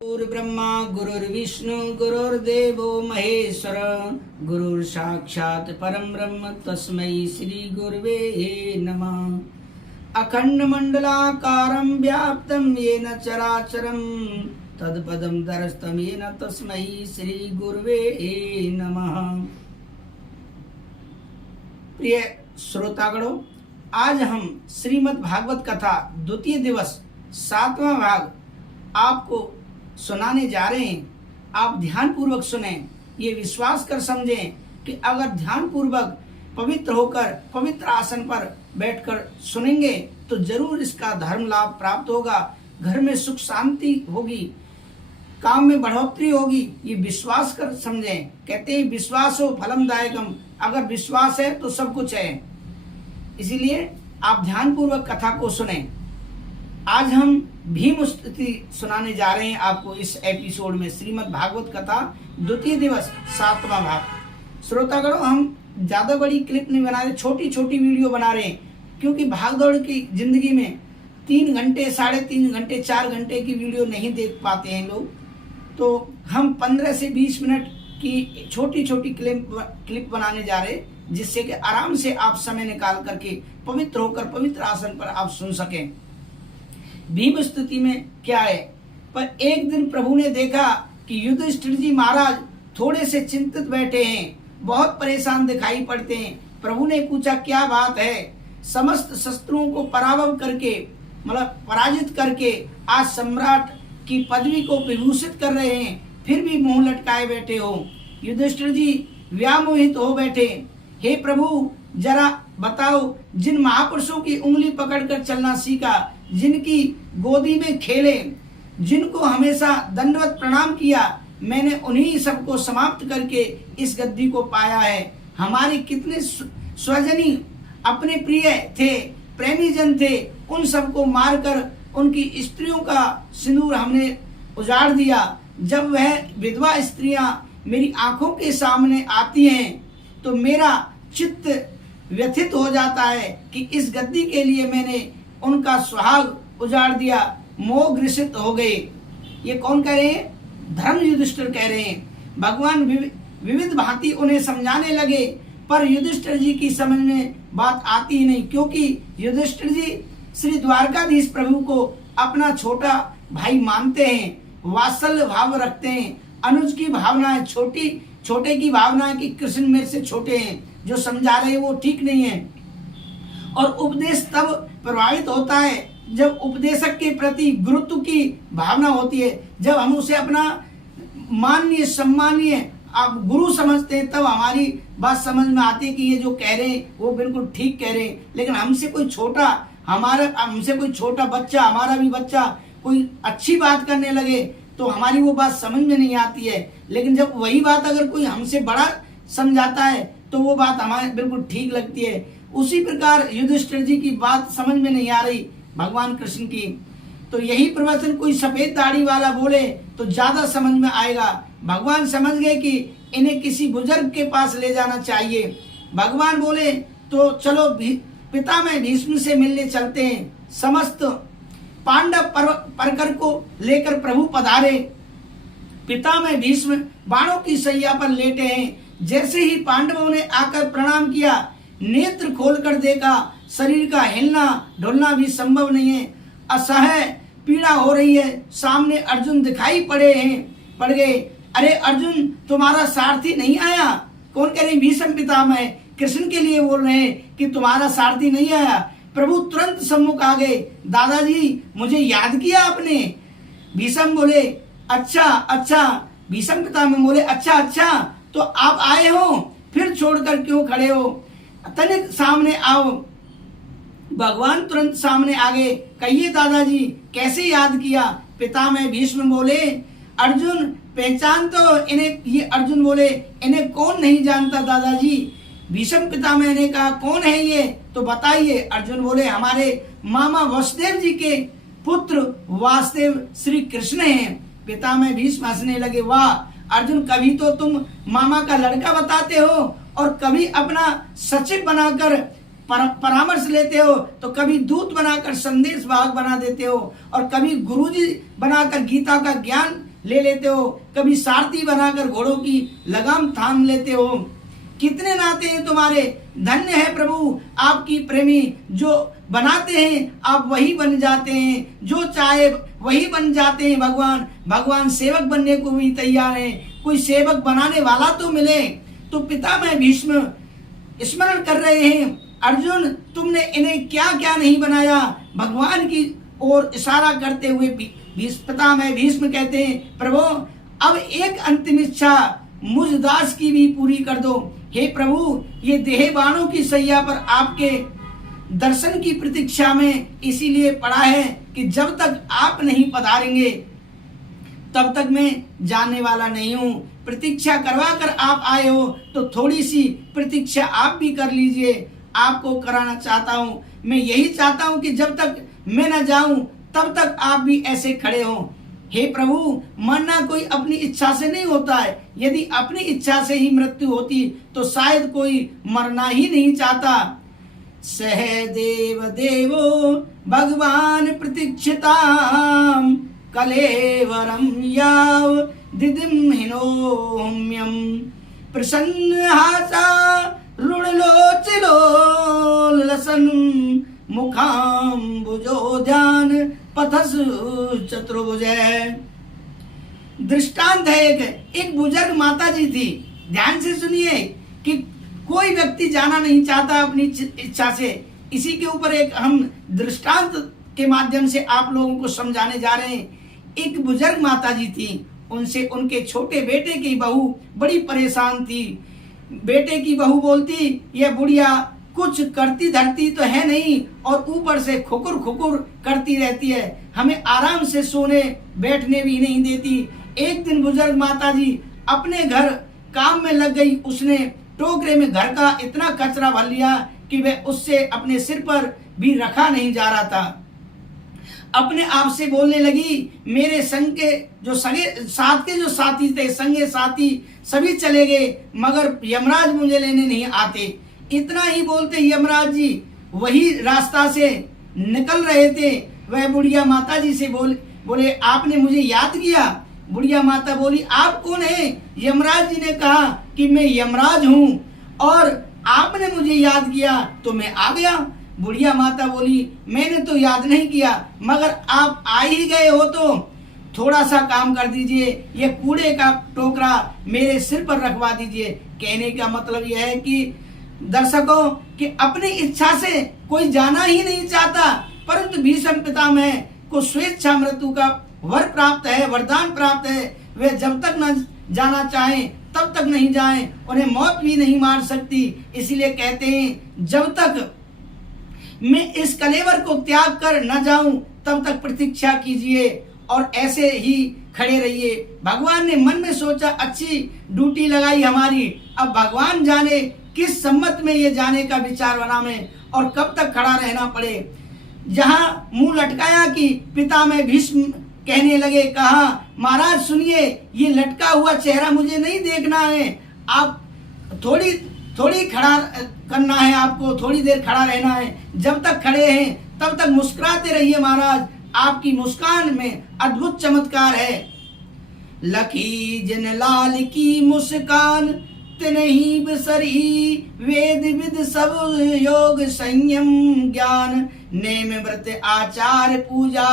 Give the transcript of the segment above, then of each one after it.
गुरुर्ब्रह्मा गुरुर्विष्णु गुरुर्देवो महेश्वर गुरुर्साक्षात् परं ब्रह्म तस्मै श्री गुरुवे नमः। अखंड मंडलाकारं व्याप्तं येन चराचरं तत्पदं दर्शितं येन तस्मै श्री गुरुवे नमः। प्रिय श्रोतागणों, आज हम श्रीमद् भागवत कथा द्वितीय दिवस 7वां भाग आपको सुनाने जा रहे हैं। आप ध्यान पूर्वक सुने, ये विश्वास कर समझें कि अगर ध्यान पूर्वक पवित्र होकर पवित्र आसन पर बैठकर सुनेंगे तो जरूर इसका धर्म लाभ प्राप्त होगा, घर में सुख शांति होगी, काम में बढ़ोतरी होगी। ये विश्वास कर समझें। कहते हैं विश्वास हो फलम दायकम, अगर विश्वास है तो सब कुछ है। इसीलिए आप ध्यान पूर्वक कथा को सुने। आज हम भीम स्तुति सुनाने जा रहे हैं आपको इस एपिसोड में। श्रीमद् भागवत कथा द्वितीय दिवस 7वां भाग। श्रोतागणों, हम ज्यादा बड़ी क्लिप नहीं बना रहे, छोटी छोटी वीडियो बना रहे हैं, क्योंकि भागदौड़ की जिंदगी में 3 घंटे 3.5 घंटे 4 घंटे की वीडियो नहीं देख पाते हैं लोग। तो हम 15 से 20 मिनट की छोटी छोटी क्लिप बनाने जा रहे हैं, जिससे कि आराम से आप समय निकाल करके पवित्र होकर पवित्र आसन पर आप सुन सकें। भीम स्तुति में क्या है? पर एक दिन प्रभु ने देखा कि युधिष्ठिर जी महाराज थोड़े से चिंतित बैठे हैं, बहुत परेशान दिखाई पड़ते हैं। प्रभु ने पूछा क्या बात है? समस्त शस्त्रों को पराभव करके मतलब पराजित करके आज सम्राट की पदवी को विभूषित कर रहे हैं, फिर भी मुंह लटकाए बैठे हो। युधिष्ठिर जी व्यामोहित हो बैठे। हे प्रभु, जरा बताओ, जिन महापुरुषों की उंगली पकड़कर चलना सीखा, जिनकी गोदी में खेले, जिनको हमेशा दंडवत प्रणाम किया, मैंने उन्हीं सबको समाप्त करके इस गद्दी को पाया है। हमारे कितने स्वजनी अपने प्रिय थे, प्रेमी जन थे, उन सबको मारकर उनकी स्त्रियों का सिंदूर हमने उजाड़ दिया। जब वह विधवा स्त्रियां मेरी आंखों के सामने आती हैं तो मेरा चित्त व्यथित हो जाता है कि इस गद्दी के लिए मैंने उनका सुहाग उजाड़ दिया, मोह ग्रसित हो गए। ये कौन कह रहे हैं? धर्म युधिष्ठिर कह रहे हैं। भगवान विविध भांति उन्हें समझाने लगे, पर युधिष्ठिर जी की समझ में बात आती ही नहीं, क्योंकि युधिष्ठिर जी श्री द्वारकाधीश प्रभु को अपना छोटा भाई मानते हैं, वात्सल्य भाव रखते हैं। अनुज की भावना है, छोटे की भावना है कि कृष्ण मेरे से छोटे हैं, जो समझा रहे हैं वो ठीक नहीं है। और उपदेश तब प्रभावित होता है जब उपदेशक के प्रति गुरुत्व की भावना होती है, जब हम उसे अपना माननीय सम्मानीय आप गुरु समझते हैं, तब हमारी बात समझ में आती है कि ये जो कह रहे हैं वो बिल्कुल ठीक कह रहे हैं। लेकिन हमसे कोई छोटा बच्चा, हमारा भी बच्चा कोई अच्छी बात करने लगे तो हमारी वो बात समझ में नहीं आती है। लेकिन जब वही बात अगर कोई हमसे बड़ा समझाता है तो वो बात हमारे बिल्कुल ठीक लगती है। उसी प्रकार युधिष्ठिर जी की बात समझ में नहीं आ रही भगवान कृष्ण की। तो यही प्रवचन कोई सफेद दाढ़ी वाला बोले तो ज्यादा समझ में आएगा। भगवान समझ गए कि इन्हें किसी बुजुर्ग के पास ले जाना चाहिए। भगवान बोले तो चलो पितामह भीष्म से मिलने चलते हैं। समस्त पांडव परकर को लेकर प्रभु पधारे। पितामह भीष्म बाणों की सैया पर लेटे हैं। जैसे ही पांडवों ने आकर प्रणाम किया, नेत्र खोलकर देखा, शरीर का हिलना डुलना भी संभव नहीं है। असह्य पीड़ा हो रही है। सामने अर्जुन दिखाई पड़ गए। अरे अर्जुन, तुम्हारा सारथी नहीं आया? कौन कह रहे? भीष्म पितामह कृष्ण के लिए बोल रहे हैं कि तुम्हारा सारथी नहीं आया। प्रभु तुरंत सम्मुख आ गए। दादाजी, मुझे याद किया आपने? भीष्म बोले अच्छा। भीष्म पितामह बोले अच्छा, तो आप आए हो, फिर छोड़कर क्यों खड़े हो? तनिक सामने आओ। भगवान तुरंत सामने आ गए। कहिए दादाजी, कैसे याद किया? पितामह भीष्म बोले, अर्जुन पहचान तो इन्हें। ये अर्जुन बोले, इन्हें कौन नहीं जानता दादाजी? भीष्म पितामह ने कहा, कौन है ये, तो बताइए। अर्जुन बोले, हमारे मामा वसुदेव जी के पुत्र वासुदेव श्री कृष्ण हैं। पितामह भीष्म हंसने लगे। वाह अर्जुन, कभी तो तुम मामा का लड़का बताते हो और कभी अपना सचिव बनाकर परामर्श लेते हो, तो कभी दूत बनाकर संदेश वाहक बना देते हो, और कभी गुरुजी बनाकर गीता का ज्ञान ले लेते हो, कभी सारथी बनाकर घोड़ों की लगाम थाम लेते हो। कितने नाते हैं तुम्हारे, धन्य है प्रभु आपकी प्रेमी। जो बनाते हैं आप वही बन जाते हैं, जो चाहे वही बन जाते हैं भगवान। भगवान सेवक बनने को भी तैयार है, कोई सेवक बनाने वाला तो मिले। तो पितामह भीष्म स्मरण कर रहे हैं, अर्जुन तुमने इन्हें क्या क्या नहीं बनाया। भगवान की ओर इशारा करते हुए पितामह भीष्म कहते हैं, प्रभु अब एक अंतिम इच्छा मुझ दास की भी पूरी कर दो। हे प्रभु, ये देह बाणों की सैया पर आपके दर्शन की प्रतीक्षा में इसीलिए पड़ा है कि जब तक आप नहीं पधारेंगे तब तक मैं जाने वाला नहीं हूँ। प्रतीक्षा करवा कर आप आए हो तो थोड़ी सी प्रतीक्षा आप भी कर लीजिए। आपको कराना चाहता हूँ, मैं यही चाहता हूँ कि जब तक मैं न जाऊं तब तक आप भी ऐसे खड़े हो। हे प्रभु, मरना कोई अपनी इच्छा से नहीं होता है। यदि अपनी इच्छा से ही मृत्यु होती तो शायद कोई मरना ही नहीं चाहता। सहदेव देवो भगवान प्रतीक्षिताम कलेवरम याव दिदिम हिनोम्यम प्रसन्न हासा रुणलोचलो लसन मुखाम्बुजो ध्यान पथस चतुर्भुज। दृष्टांत है, एक बुजुर्ग माता जी थी। ध्यान से सुनिए कि कोई व्यक्ति जाना नहीं चाहता अपनी इच्छा से। इसी के ऊपर एक हम दृष्टांत के माध्यम से आप लोगों को समझाने जा रहे हैं। एक बुजुर्ग माता जी थी, उनसे उनके छोटे बेटे की बहू बड़ी परेशान थी। बेटे की बहू बोलती, यह बुढ़िया कुछ करती धरती तो है नहीं और ऊपर से खुकुर खुकुर करती रहती है, हमें आराम से सोने बैठने भी नहीं देती। एक दिन बुजुर्ग माता जी अपने घर काम में लग गई। उसने टोकरे में घर का इतना कचरा भर लिया कि वह उससे अपने सिर पर भी रखा नहीं जा रहा था। अपने आप से बोलने लगी, मेरे संग के जो साथी थे, संगे साथी सभी चले गए मगर यमराज मुझे लेने नहीं आते। इतना ही बोलते यमराज जी वही रास्ता से निकल रहे थे। वह बुढ़िया माता जी से बोले आपने मुझे याद किया। बुढ़िया माता बोली, आप कौन है? यमराज जी ने कहा कि मैं यमराज हूँ और आपने मुझे याद किया तो मैं आ गया। बुढ़िया माता बोली, मैंने तो याद नहीं किया मगर आप आ ही गए हो तो थोड़ा सा काम कर दीजिए, ये कूड़े का टोकरा मेरे सिर पर रखवा दीजिए। कहने का मतलब यह है कि दर्शकों कि अपनी इच्छा से कोई जाना ही नहीं चाहता, परंतु भीष्म पितामह को स्वेच्छा मृत्यु का वर प्राप्त है, वरदान प्राप्त है। वे जब तक न जाना चाहें तब तक नहीं जाएं, उन्हें मौत भी नहीं मार सकती। इसलिए कहते हैं जब तक मैं इस कलेवर को त्याग कर न जाऊं तब तक प्रतीक्षा कीजिए और ऐसे ही खड़े रहिए। भगवान ने मन में सोचा, अच्छी ड्यूटी लगाई हमारी, अब भगवान जाने किस सम्मत में ये जाने का विचार बना में और कब तक खड़ा रहना पड़े। जहां मुंह लटकाया कि पितामह भीष्म कहने लगे, कहा महाराज सुनिए, ये लटका हुआ चेहरा मुझे नहीं देखना है, आप थोड़ी खड़ा करना है, आपको थोड़ी देर खड़ा रहना है। जब तक खड़े हैं तब तक मुस्कुराते रहिए महाराज, आपकी मुस्कान में अद्भुत चमत्कार है। लखी जिन लाल की मुस्कान तिनहि बिसरी, वेद विद सब योग संयम ज्ञान, नेम व्रत आचार पूजा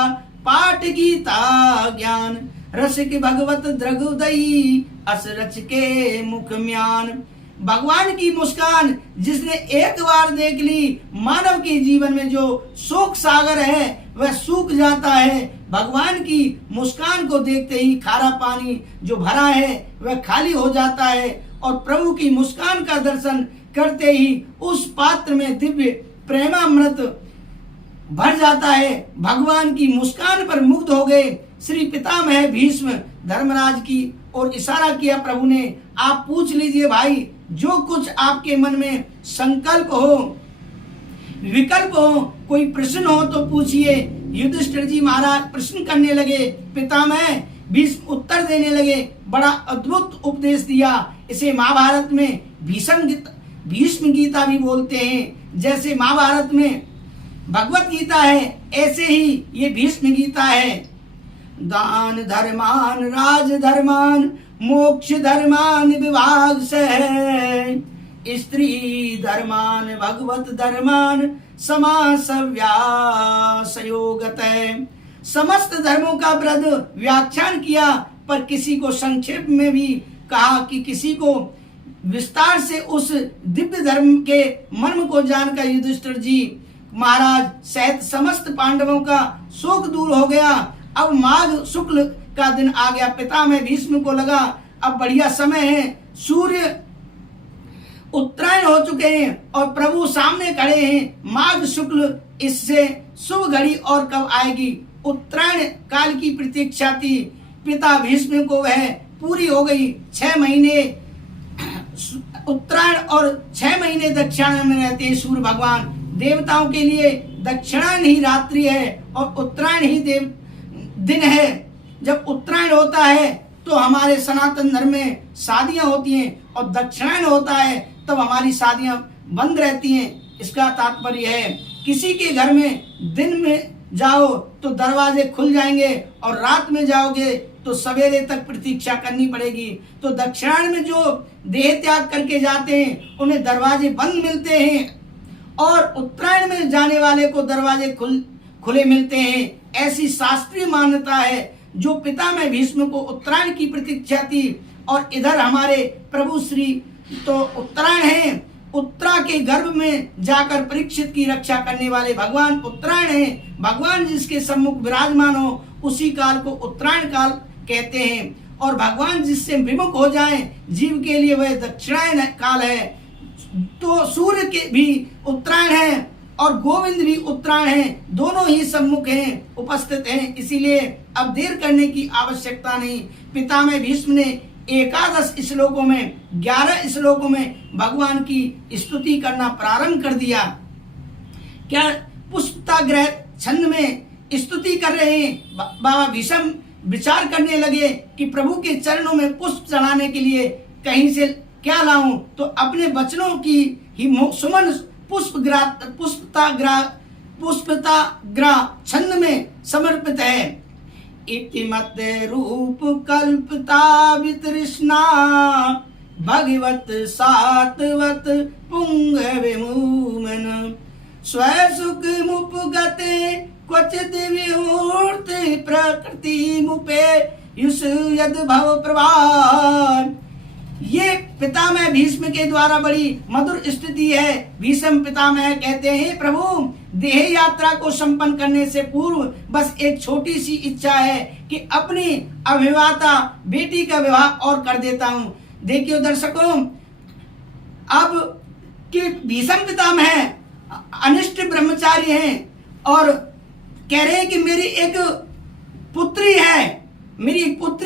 पाठ गीता ज्ञान, रसिक भगवत द्रगुदयी अस रच के मुख म्यान। भगवान की मुस्कान जिसने एक बार देख ली, मानव के जीवन में जो शोक सागर है वह सूख जाता है। भगवान की मुस्कान को देखते ही खारा पानी जो भरा है वह खाली हो जाता है और प्रभु की मुस्कान का दर्शन करते ही उस पात्र में दिव्य प्रेमामृत भर जाता है। भगवान की मुस्कान पर मुग्ध हो गए श्री पितामह भीष्म धर्मराज की ओर इशारा किया प्रभु ने, आप पूछ लीजिए भाई, जो कुछ आपके मन में संकल्प हो, विकल्प हो, कोई प्रश्न हो तो पूछिए। युधिष्ठिर जी महाराज प्रश्न करने लगे, पितामह भीष्म उत्तर देने लगे। बड़ा अद्भुत उपदेश दिया। इसे महाभारत में भीष्म गीता भी बोलते हैं। जैसे महाभारत में भगवत गीता है ऐसे ही ये भीष्म गीता है। दान धर्मान राज धर्मान मोक्ष धर्मान विभाग से, स्त्री धर्मान भगवत धर्मान समासव्यासयोगत। समस्त धर्मों का वृद्ध व्याख्यान किया, पर किसी को संक्षेप में भी कहा कि किसी को विस्तार से उस दिव्य धर्म के मर्म को जानकर युधिष्ठिर जी महाराज सहित समस्त पांडवों का शोक दूर हो गया। अब माघ शुक्ल का दिन आ गया। पितामह भीष्म को लगा अब बढ़िया समय है, सूर्य उत्तरायण हो चुके हैं और प्रभु सामने खड़े हैं। माघ शुक्ल इससे शुभ घड़ी और कब आएगी? उत्तरायण काल की प्रतीक्षा थी। पिता भीष्म को वह पूरी हो गई। 6 महीने उत्तरायण और 6 महीने दक्षिणायन में रहते हैं सूर्य भगवान। देवताओं के लिए दक्षिणायन ही रात्रि है और उत्तरायण ही दिन है। जब उत्तरायण होता है तो हमारे सनातन धर्म में शादियां होती हैं और दक्षिणायन होता है तब हमारी शादियां बंद रहती हैं। इसका तात्पर्य है किसी के घर में दिन में जाओ तो दरवाजे खुल जाएंगे और रात में जाओगे तो सवेरे तक प्रतीक्षा करनी पड़ेगी। तो दक्षिणायन में जो देह त्याग करके जाते हैं उन्हें दरवाजे बंद मिलते हैं और उत्तरायण में जाने वाले को दरवाजे खुले मिलते हैं। ऐसी शास्त्रीय मान्यता है। जो पितामह भीष्म को उत्तरायण की प्रतीक्षा थी और इधर हमारे प्रभु श्री तो उत्तरायण है। उत्तरा के गर्भ में जाकर परीक्षित की रक्षा करने वाले भगवान उत्तरायण हैं। भगवान जिसके सम्मुख विराजमान हो उसी काल को उत्तरायण काल कहते हैं और भगवान जिससे विमुख हो जाएं जीव के लिए वह दक्षिणायन काल है। तो सूर्य के भी उत्तरायण है और गोविंद भी उत्तरायण है, दोनों ही सम्मुख हैं, उपस्थित हैं। इसीलिए अब देर करने की आवश्यकता नहीं। पितामह भीष्म ने 11 श्लोकों में 11 श्लोकों में भगवान की स्तुति करना प्रारंभ कर दिया। क्या पुष्पताग्रह छंद में स्तुति कर रहे हैं। बाबा भीष्म विचार करने लगे कि प्रभु के चरणों में पुष्प चढ़ाने के लिए कहीं से क्या लाऊं, तो अपने वचनों की ही सुमन पुष्पताग्रह छंद में समर्पित है। इति मत रूप कल्पता वितृष्णा भगवत सात्वत पुंग विमूमन स्वसुख मुपगते क्वचित विहूर्त प्रकृति मुपे युष यद भव प्रभा। ये पितामह भीष्म के द्वारा बड़ी मधुर स्थिति है। भीष्म पितामह कहते हैं प्रभु देह यात्रा को संपन्न करने से पूर्व बस एक छोटी सी इच्छा है कि अपनी अभिवाता बेटी का विवाह और कर देता हूँ। देखिए दर्शकों, अब कि भीष्म पितामह अनिष्ट ब्रह्मचारी हैं और कह रहे हैं कि मेरी एक पुत्री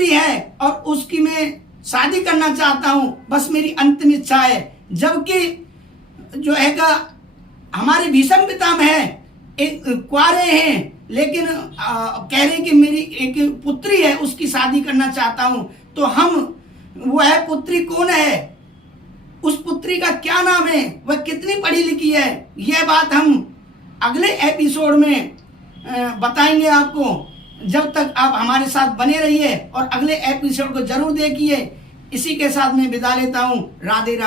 है और उसकी मैं शादी करना चाहता हूं, बस मेरी अंतिम इच्छा है। जबकि जो है हमारे भीष्म पितामह एक कुंवारे हैं लेकिन कह रहे हैं कि मेरी एक पुत्री है उसकी शादी करना चाहता हूं। तो वह पुत्री कौन है, उस पुत्री का क्या नाम है, वह कितनी पढ़ी लिखी है, यह बात हम अगले एपिसोड में बताएंगे आपको। जब तक आप हमारे साथ बने रहिए और अगले एपिसोड को जरूर देखिए। इसी के साथ मैं विदा लेता हूँ। राधे राधे।